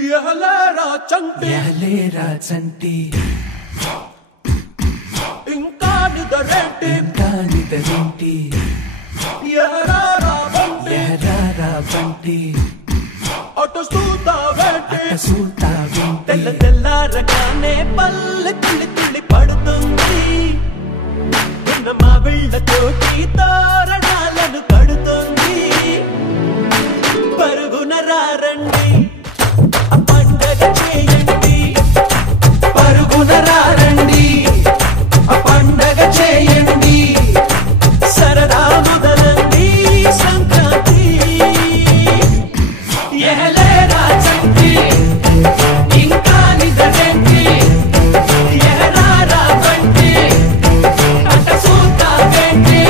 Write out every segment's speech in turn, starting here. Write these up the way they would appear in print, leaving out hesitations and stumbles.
యహలేరా చంటి ఇంకా నిదరేంటి యహరారా బంటి అటు చూతావేంటి తెల్ల తెల్లారగానే పల్లె తుళ్ళి తుళ్ళి పడుతుంది మా వీళ్ళతోటి తోరణాలను కడుతుంది పరుగున రారండి పండగ చేయండి పరుగున రారండి పండగ చేయండి సరదా మొదలండి సంక్రాంతి యహలేరా చంటి ఇంకా నిదరేంటి యహరారా బంటి అట చూతావేంటి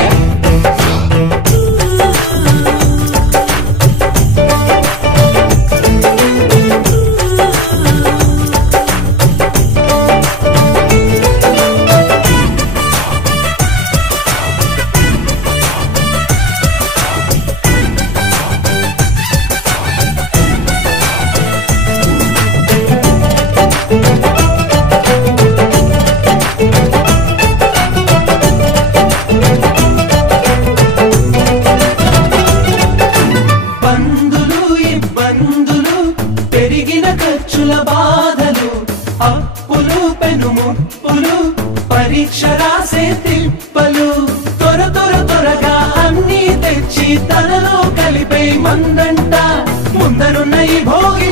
పెరిగిన ఖర్చుల బాధలు అప్పులు పెనుముప్పులు పరీక్ష రాసే తిప్పలు త్వరగా అన్నీ తెచ్చి తనలో కలిపే మందంట ముందరున్న ఈ భోగి